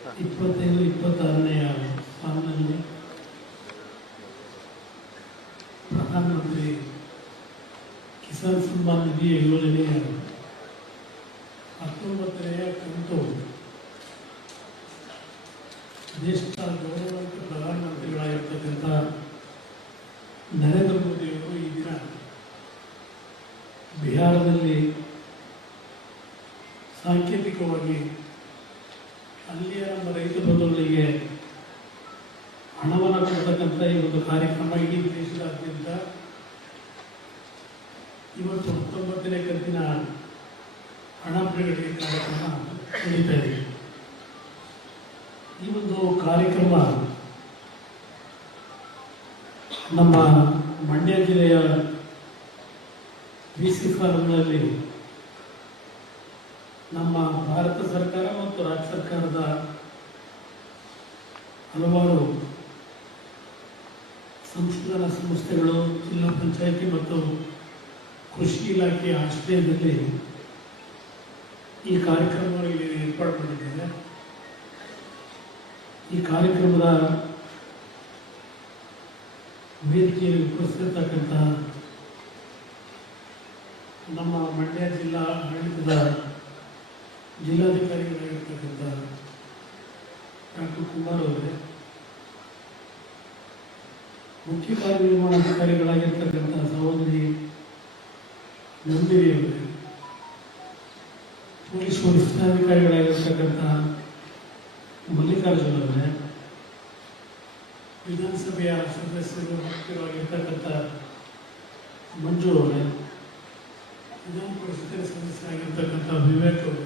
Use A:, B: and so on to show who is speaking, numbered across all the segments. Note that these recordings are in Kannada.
A: ಇಪ್ಪತ್ತೈದು ಇಪ್ಪತ್ತಾರನೆಯ ಸಾಲಿನಲ್ಲಿ ಪ್ರಧಾನಮಂತ್ರಿ ಕಿಸಾನ್ ಸಮ್ಮಾನ್ ನಿಧಿ ಯೋಜನೆಯ ಹತ್ತೊಂಬತ್ತನೆಯ ಕಂತು ಜ್ಯೇಷ್ಠ ಗೌರವಾನ್ವಿತ ಪ್ರಧಾನಮಂತ್ರಿಗಳಾಗಿರ್ತಕ್ಕಂಥ ನರೇಂದ್ರ ಮೋದಿಯವರು ಈ ದಿನ ಬಿಹಾರದಲ್ಲಿ ಸಾಂಕೇತಿಕವಾಗಿ ಅಲ್ಲಿಯ ನಮ್ಮ ರೈತ ಬಂಧುಗಳಿಗೆ ಹಣವನ್ನು ಕೊಡ್ತಕ್ಕಂಥ ಈ ಒಂದು ಕಾರ್ಯಕ್ರಮ ಇಡೀ ದೇಶದಾದ್ಯಂತ ಇವತ್ತು ಹತ್ತೊಂಬತ್ತನೇ ಕಂತಿನ ಹಣ ಬಿಡುಗಡೆ ಕಾರ್ಯಕ್ರಮ ನಡೀತಾ ಇದೆ. ಈ ಒಂದು ಕಾರ್ಯಕ್ರಮ ನಮ್ಮ ಮಂಡ್ಯ ಜಿಲ್ಲೆಯ ಬಿ ಸಿ ಫಾರ್ಮ್ನಲ್ಲಿ ನಮ್ಮ ಭಾರತ ಸರ್ಕಾರ ಮತ್ತು ರಾಜ್ಯ ಸರ್ಕಾರದ ಹಲವಾರು ಸಂಶೋಧನಾ ಸಂಸ್ಥೆಗಳು, ಜಿಲ್ಲಾ ಪಂಚಾಯಿತಿ ಮತ್ತು ಕೃಷಿ ಇಲಾಖೆಯ ಆಶ್ರಯದಲ್ಲಿ ಈ ಕಾರ್ಯಕ್ರಮಗಳಿಗೆ ಏರ್ಪಾಡು ಮಾಡಿದ್ದೇವೆ ಈ ಕಾರ್ಯಕ್ರಮದ ವೇದಿಕೆಯಲ್ಲಿ ಉಪಸ್ಥಿತಕ್ಕಂಥ ನಮ್ಮ ಮಂಡ್ಯ ಜಿಲ್ಲಾ ಆಡಳಿತದ ಜಿಲ್ಲಾಧಿಕಾರಿಗಳಾಗಿರ್ತಕ್ಕಂಥ ಡಾಕ್ಟರ್ ಕುಮಾರ್ ಅವರೇ, ಮುಖ್ಯ ಕಾರ್ಯನಿರ್ವಹಣಾಧಿಕಾರಿಗಳಾಗಿರ್ತಕ್ಕಂಥ ಸಹೋದರಿ ಅವರೇ ಪೊಲೀಸ್ ವರಿಷ್ಠಾಧಿಕಾರಿಗಳಾಗಿರ್ತಕ್ಕಂಥ ಮಲ್ಲಿಕಾರ್ಜುನ್ ಅವರೇ ವಿಧಾನಸಭೆಯ ಸದಸ್ಯರು ಮುಖ್ಯವಾಗಿರ್ತಕ್ಕಂಥ ಮಂಜು ಅವರೇ, ವಿಧಾನ ಪರಿಷತ್ತಿನ ಸದಸ್ಯರಾಗಿರ್ತಕ್ಕಂಥ ವಿವೇಕ್ ಅವರು,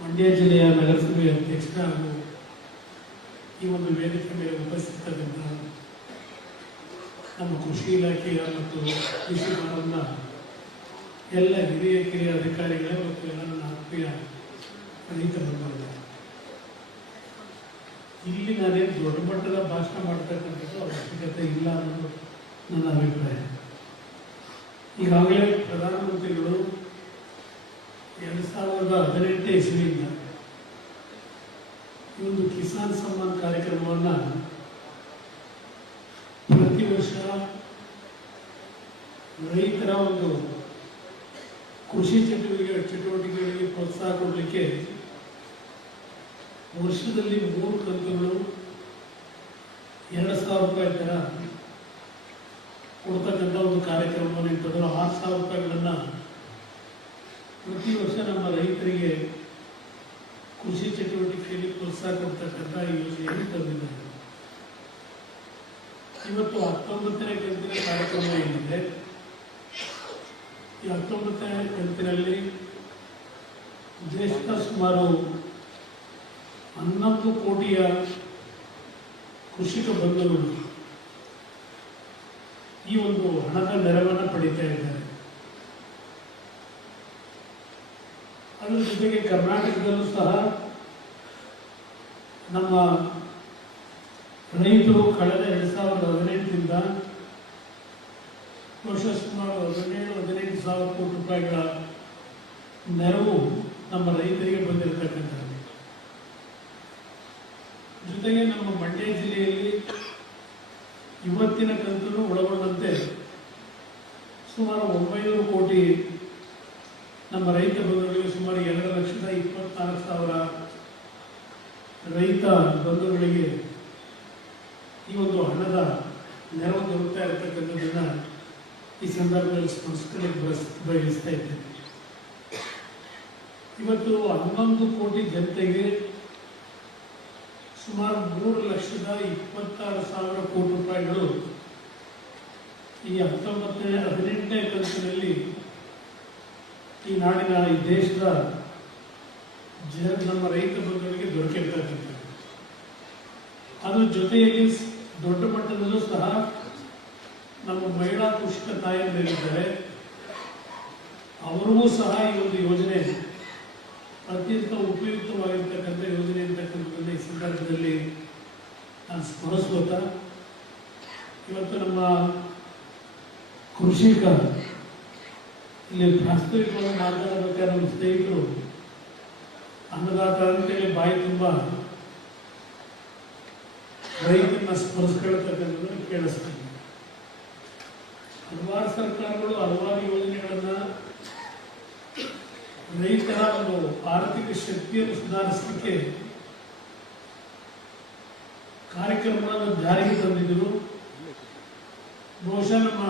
A: ಮಂಡ್ಯ ಜಿಲ್ಲೆಯ ನಗರಸಭೆ ಅಧ್ಯಕ್ಷ ಹಾಗೂ ಈ ಒಂದು ವೇದಿಕೆ ಮೇಲೆ ಉಪಸ್ಥಿತಕ್ಕಂಥ ನಮ್ಮ ಕೃಷಿ ಇಲಾಖೆಯ ಮತ್ತು ಕೃಷಿ ಭವನದ ಎಲ್ಲ ಹಿರಿಯ ಕಿರಿಯ ಅಧಿಕಾರಿಗಳೇ ಮತ್ತು ಎಲ್ಲ ನನ್ನ ಆತ್ಮೀಯ ಬಂಧುಗಳೇ ಇಲ್ಲಿ ನಾನೇನು ದೊಡ್ಡ ಮಟ್ಟದ ಭಾಷಣ ಮಾಡ್ತಕ್ಕಂಥದ್ದು ಅವಶ್ಯಕತೆ ಇಲ್ಲ ಅನ್ನೋದು ನನ್ನ ಅಭಿಪ್ರಾಯ. ಈಗಾಗಲೇ ಪ್ರಧಾನಮಂತ್ರಿಗಳು ಎರಡು ಸಾವಿರದ ಹದಿನೆಂಟನೇ ಇಸ್ವಿಯಿಂದ ಒಂದು ಕಿಸಾನ್ ಸಮ್ಮಾನ್ ಕಾರ್ಯಕ್ರಮವನ್ನು ಪ್ರತಿ ವರ್ಷ ರೈತರ ಒಂದು ಕೃಷಿ ಚಟುವಟಿಕೆ ಚಟುವಟಿಕೆಗಳಿಗೆ ಪ್ರೋತ್ಸಾಹ ಕೊಡಲಿಕ್ಕೆ ವರ್ಷದಲ್ಲಿ ಮೂರು ಕಂತುಗಳು ಎರಡು ಸಾವಿರ ರೂಪಾಯಿ ದರ ಕೊಡ್ತಕ್ಕಂಥ ಒಂದು ಕಾರ್ಯಕ್ರಮವನ್ನು ಇಟ್ಟದ್ರು ಆರು ಸಾವಿರ ರೂಪಾಯಿಗಳನ್ನು ಪ್ರತಿ ವರ್ಷ ನಮ್ಮ ರೈತರಿಗೆ ಕೃಷಿ ಚಟುವಟಿಕೆಯಲ್ಲಿ ಪ್ರೋತ್ಸಾಹ ಕೊಡ್ತಕ್ಕಂಥ ಯೋಜನೆಯನ್ನು ತಂದಿದ್ದಾರೆ. ಇವತ್ತು ಹತ್ತೊಂಬತ್ತನೇ ಕಂತಿನ ಕಾರ್ಯಕ್ರಮ ಏನಿದೆ? ಈ ಹತ್ತೊಂಬತ್ತನೇ ಕಂತಿನಲ್ಲಿ ದೇಶದ ಸುಮಾರು ಹನ್ನೊಂದು ಕೋಟಿಯ ಕೃಷಿಕ ಬಂಧುಗಳು ಈ ಒಂದು ಹಣದ ನೆರವನ್ನು ಪಡೀತಾ ಇದ್ದಾರೆ. ಅದರ ಜೊತೆಗೆ ಕರ್ನಾಟಕದಲ್ಲೂ ಸಹ ನಮ್ಮ ರೈತರು ಕಳೆದ ಎರಡು ಸಾವಿರದ ಹದಿನೆಂಟರಿಂದ ವರ್ಷ ಸುಮಾರು ಹದಿನೇಳು ಹದಿನೆಂಟು ಸಾವಿರ ಕೋಟಿ ರೂಪಾಯಿಗಳ ನೆರವು ನಮ್ಮ ರೈತರಿಗೆ ಬಂದಿರತಕ್ಕಂಥದ್ದು. ಜೊತೆಗೆ ನಮ್ಮ ಮಂಡ್ಯ ಜಿಲ್ಲೆಯಲ್ಲಿ ಇವತ್ತಿನ ಕಂತನ್ನು ಒಳಗೊಂಡಂತೆ ಸುಮಾರು ಒಂಬೈನೂರು ಕೋಟಿ ನಮ್ಮ ರೈತ ಬಂಧುಗಳಿಗೆ ಸುಮಾರು ಎರಡು ಲಕ್ಷದ ಇಪ್ಪತ್ನಾಲ್ಕು ಸಾವಿರ ರೈತ ಬಂಧುಗಳಿಗೆ ಈ ಒಂದು ಹಣದ ನೆರವು ದೊರಕ್ತಾ ಇರತಕ್ಕಂಥದ್ದನ್ನ ಈ ಸಂದರ್ಭದಲ್ಲಿ ಬಯಸ್ ಬಯಸ್ತಾ ಇದ್ದೇನೆ ಇವತ್ತು ಹನ್ನೊಂದು ಕೋಟಿ ಜನತೆಗೆ ಸುಮಾರು ಮೂರು ಲಕ್ಷದ ಇಪ್ಪತ್ತಾರು ಸಾವಿರ ಕೋಟಿ ರೂಪಾಯಿಗಳು ಈ ಹತ್ತೊಂಬತ್ತನೇ, ಹದಿನೆಂಟನೇ ಕಂತಿನಲ್ಲಿ ಈ ನಾಡಿನ ಈ ದೇಶದ ಜನ, ನಮ್ಮ ರೈತ ಬಂಧುಗಳಿಗೆ ದೊರಕಿರ್ತಕ್ಕಂಥದ್ದು ಅದು ಜೊತೆಯಲ್ಲಿ ದೊಡ್ಡ ಮಟ್ಟದಲ್ಲೂ ಸಹ ನಮ್ಮ ಮಹಿಳಾ ಕೃಷಿಕ ತಾಯಂದಿರಿದ್ದಾರೆ. ಅವರಿಗೂ ಸಹ ಈ ಒಂದು ಯೋಜನೆ ಅತ್ಯಂತ ಉಪಯುಕ್ತವಾಗಿರ್ತಕ್ಕಂಥ ಯೋಜನೆ ಅಂತಕ್ಕಂಥದ್ದು ಈ ಸಂದರ್ಭದಲ್ಲಿ ನಾನು ಸ್ಮರಿಸ್ಕೋತ ಇವತ್ತು ನಮ್ಮ ಕೃಷಿಕ ಇಲ್ಲಿ ಪ್ರಾಸ್ತಾವಿಕವಾಗಿ ಮಾತನಾಡಬೇಕಾದ್ರೆ ನಮ್ಮ ಸ್ನೇಹಿತರು, ಅನ್ನದಾತ ಅಂತೇಳಿ ಬಾಯಿ ತುಂಬ ರೈತನ ಸ್ಮರಿಸ್ಕೊಳ್ತಕ್ಕಂಥದ್ದನ್ನು ಕೇಳಿಸ್ತೀವಿ ಹಲವಾರು ಸರ್ಕಾರಗಳು ಹಲವಾರು ಯೋಜನೆಗಳನ್ನ ರೈತರ ಒಂದು ಆರ್ಥಿಕ ಶಕ್ತಿಯನ್ನು ಸುಧಾರಿಸಲಿಕ್ಕೆ ಕಾರ್ಯಕ್ರಮಗಳನ್ನು ಜಾರಿಗೆ ತಂದಿದ್ದರು. ಬಹುಶಃ ನಮ್ಮ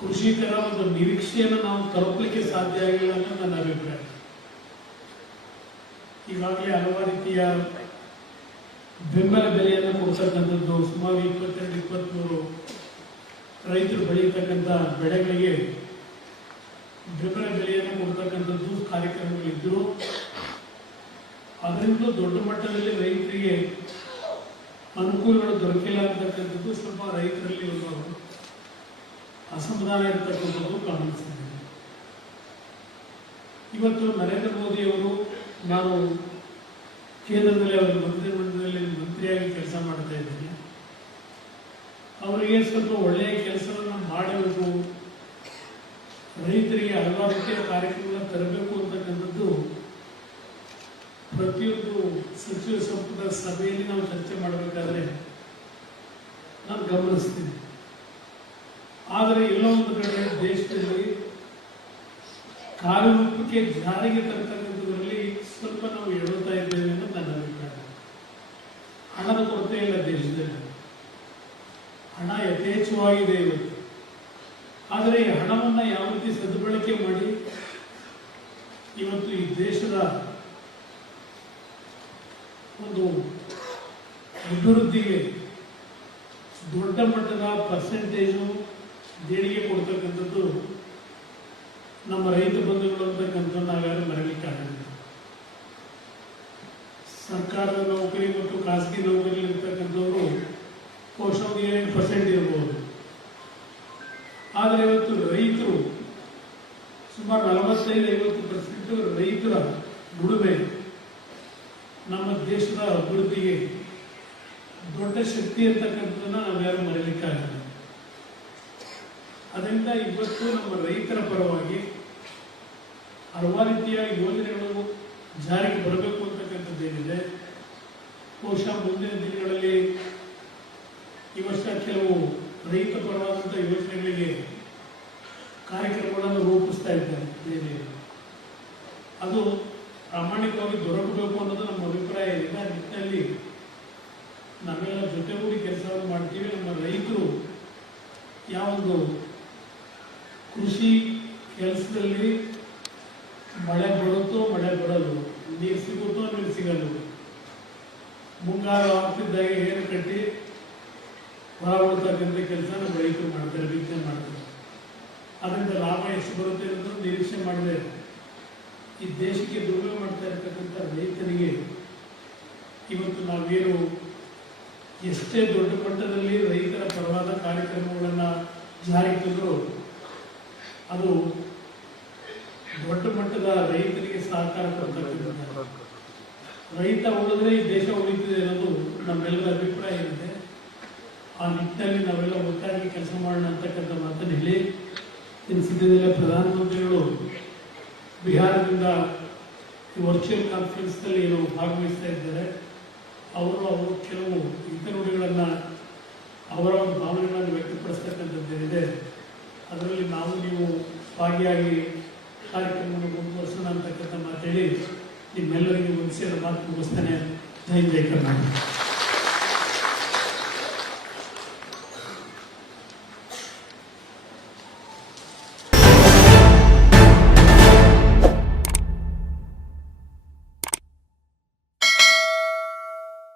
A: ಕೃಷಿಕರ ಒಂದು ನಿರೀಕ್ಷೆಯನ್ನು ನಾವು ತಲುಪಲಿಕ್ಕೆ ಸಾಧ್ಯ ಆಗಿಲ್ಲ ಅಂತ ನನ್ನ ಅಭಿಪ್ರಾಯ. ಈಗಾಗಲೇ ಹಲವಾರು ರೀತಿಯ ಬೆಂಬಲ ಬೆಲೆಯನ್ನು ಕೊಡ್ತಕ್ಕಂಥದ್ದು ಸುಮಾರು ಇಪ್ಪತ್ತೆರಡು ಇಪ್ಪತ್ತ್ಮೂರು ರೈತರು ಬೆಳೆಯತಕ್ಕಂಥ ಬೆಳೆಗಳಿಗೆ ಬೆಂಬಲ ಬೆಲೆಯನ್ನು ಕೊಡ್ತಕ್ಕಂಥದ್ದು ಕಾರ್ಯಕ್ರಮಗಳಿದ್ದರು ಅದರಿಂದ ದೊಡ್ಡ ಮಟ್ಟದಲ್ಲಿ ರೈತರಿಗೆ ಅನುಕೂಲಗಳು ದೊರಕಿಲ್ಲ ಅಂತಕ್ಕಂಥದ್ದು ಸ್ವಲ್ಪ ರೈತರಲ್ಲಿ ಒಂದು ಅಸಮಾಧಾನ ಇರತಕ್ಕಂಥದ್ದು ಗಮನಿಸಿದೆ ಇವತ್ತು ನರೇಂದ್ರ ಮೋದಿಯವರು ನಾನು ಕೇಂದ್ರದಲ್ಲಿ ಅವರ ಮಂತ್ರಿಮಂಡಲದಲ್ಲಿ ಮಂತ್ರಿಯಾಗಿ ಕೆಲಸ ಮಾಡ್ತಾ ಇದ್ದೀನಿ. ಅವರಿಗೆ ಸ್ವಲ್ಪ ಒಳ್ಳೆಯ ಕೆಲಸವನ್ನು ಮಾಡಬೇಕು ರೈತರಿಗೆ ಹಲವಾರು ರೀತಿಯ ಕಾರ್ಯಕ್ರಮಗಳನ್ನು ತರಬೇಕು ಅಂತಕ್ಕಂಥದ್ದು ಪ್ರತಿಯೊಂದು ಸಚಿವ ಸಂಪುಟ ಸಭೆಯಲ್ಲಿ ನಾವು ಚರ್ಚೆ ಮಾಡಬೇಕಾದ್ರೆ ನಾನು ಗಮನಿಸ್ತೀನಿ. ಆದರೆ ಎಲ್ಲೋ ಒಂದು ಕಡೆ ದೇಶದಲ್ಲಿ ಕಾರ್ಯರೂಪಕ್ಕೆ ಜಾರಿಗೆ ತರ್ತಕ್ಕಂಥದ್ರಲ್ಲಿ ಸ್ವಲ್ಪ ನಾವು ಎಡುತ್ತಾ ಇದ್ದೇವೆ ಅನ್ನೋದು ನನ್ನ ಅಭಿಪ್ರಾಯ ಹಣದ ಕೊರತೆ ಇಲ್ಲ ದೇಶದಲ್ಲಿ ಹಣ ಯಥೇಚ್ಛವಾಗಿದೆ ಇವತ್ತು ಆದರೆ ಈ ಹಣವನ್ನು ಯಾವ ರೀತಿ ಸದ್ಬಳಕೆ ಮಾಡಿ? ಇವತ್ತು ಈ ದೇಶದ ಒಂದು ಅಭಿವೃದ್ಧಿಗೆ ದೊಡ್ಡ ಮಟ್ಟದ ಪರ್ಸೆಂಟೇಜು ದೇಣಿಗೆ ಕೊಡ್ತಕ್ಕಂಥದ್ದು ನಮ್ಮ ರೈತ ಬಂಧುಗಳು ಅಂತಕ್ಕಂಥ ನಾವ್ಯಾರು ಮರಲಿಕ್ಕಾಗಲ್ಲ ಸರ್ಕಾರದ ನೌಕರಿ ಮತ್ತು ಖಾಸಗಿ ನೌಕರಿ ಒಂದು ಏಳು ಪರ್ಸೆಂಟ್ ಇರ್ಬೋದು. ಆದರೆ ಇವತ್ತು ರೈತರು ಸುಮಾರು ನಲವತ್ತೈದು, ಐವತ್ತು ಪರ್ಸೆಂಟ್ ರೈತರ ದುಡಿಮೆ ನಮ್ಮ ದೇಶದ ಅಭಿವೃದ್ಧಿಗೆ ದೊಡ್ಡ ಶಕ್ತಿ ಅಂತಕ್ಕಂಥದ್ದನ್ನು ನಾವ್ಯಾರು ಮರೀಲಿಕ್ಕಾಗಲ್ಲ ಅದರಿಂದ ಇವತ್ತು ನಮ್ಮ ರೈತರ ಪರವಾಗಿ ಹಲವಾರು ರೀತಿಯ ಯೋಜನೆಗಳು ಜಾರಿಗೆ ಬರಬೇಕು ಅಂತಕ್ಕಂಥದ್ದೇನಿದೆ. ಬಹುಶಃ ಮುಂದಿನ ದಿನಗಳಲ್ಲಿ ಈ ವರ್ಷ ಕೆಲವು ರೈತ ಪರವಾದಂಥ ಯೋಜನೆಗಳಿಗೆ ಕಾರ್ಯಕ್ರಮಗಳನ್ನು ರೂಪಿಸ್ತಾ ಇದ್ದಾರೆ. ಅದು ಪ್ರಾಮಾಣಿಕವಾಗಿ ದೊರಕಬೇಕು ಅನ್ನೋದು ನಮ್ಮ ಅಭಿಪ್ರಾಯ. ಎಲ್ಲ ನಿಟ್ಟಿನಲ್ಲಿ ನಾವೆಲ್ಲ ಜೊತೆಗೂಡಿ ಕೆಲಸವನ್ನು ಮಾಡ್ತೀವಿ. ನಮ್ಮ ರೈತರು ಯಾವೊಂದು ಕೃಷಿ ಕೆಲಸದಲ್ಲಿ ಮಳೆ ಬರುತ್ತೋ, ಮಳೆ ಬರಲು ನೀರು ಸಿಗುತ್ತೋ, ನೀರು ಸಿಗಲು ಮುಂಗಾರು ಆಗ್ತಿದ್ದಾಗ ಏನು ಕಟ್ಟಿ ಹೊರ ಬಿಡ್ತಕ್ಕಂಥ ಕೆಲಸ ನಮ್ಮ ರೈತರು ಮಾಡ್ತಾರೆ ಬಿತ್ತನೆ ಮಾಡ್ತಾರೆ. ಅದರಿಂದ ಲಾಭ ಎಷ್ಟು ಬರುತ್ತೆ ಅಂತ ನಿರೀಕ್ಷೆ ಮಾಡಿದೆ ಈ ದೇಶಕ್ಕೆ ದುರ್ಬಲ ಮಾಡ್ತಾ ಇರತಕ್ಕಂಥ ರೈತನಿಗೆ ಇವತ್ತು ನಾವೇನು ಎಷ್ಟೇ ದೊಡ್ಡ ಮಟ್ಟದಲ್ಲಿ ರೈತರ ಪರವಾದ ಕಾರ್ಯಕ್ರಮಗಳನ್ನು ಜಾರಿಗೆ ತಂದರೂ ಅದು ದೊಡ್ಡ ಮಟ್ಟದ ರೈತರಿಗೆ ಸಹಕಾರ ಕೊಡ್ತಕ್ಕಂಥ ರೈತ ಉಳಿದ್ರೆ ಈ ದೇಶ ಉಳಿತಿದೆ ಅನ್ನೋದು ನಮ್ಮೆಲ್ಲರ ಅಭಿಪ್ರಾಯ ಇದೆ ಆ ನಿಟ್ಟಿನಲ್ಲಿ ನಾವೆಲ್ಲ ಒಟ್ಟಾಗಿ ಕೆಲಸ ಮಾಡೋಣ ಅಂತಕ್ಕಂಥ ಮಾತನ್ನು ಹೇಳಿ ಎನಿಸಿದ್ದೆಲ್ಲ ಪ್ರಧಾನಮಂತ್ರಿಗಳು ಬಿಹಾರದಿಂದ ವರ್ಚುವಲ್ ಕಾನ್ಫರೆನ್ಸ್ನಲ್ಲಿ ಏನು ಭಾಗವಹಿಸ್ತಾ ಇದ್ದಾರೆ. ಅವರು ಅವರು ಕೆಲವು ಹಿತನುಡಿಗಳನ್ನು ಅವರ ಒಂದು ಭಾವನೆಗಳನ್ನು ವ್ಯಕ್ತಪಡಿಸ್ತಕ್ಕಂಥದ್ದೇನಿದೆ ಅದರಲ್ಲಿ ನಾವು, ನೀವು ಭಾಗಿಯಾಗಿ ಕಾರ್ಯಕ್ರಮವನ್ನು ಮುಂದುವರಿಸೋಣ ಅಂತಕ್ಕಂಥ ಮಾತೇಳಿ ನಿಮ್ಮೆಲ್ಲರಿಗೆ ಒಂದು ಸೇರ ಮಾತು ಮುಗಿಸ್ತಾನೆ. ಜೈ ಜೈ ಕರ್ನಾಟಕ.